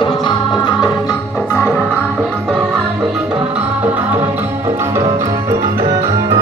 Thank you.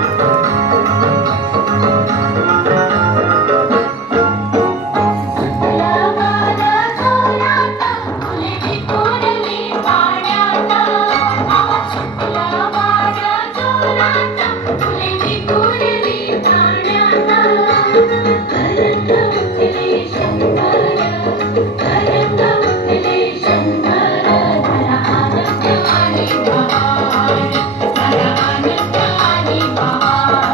Música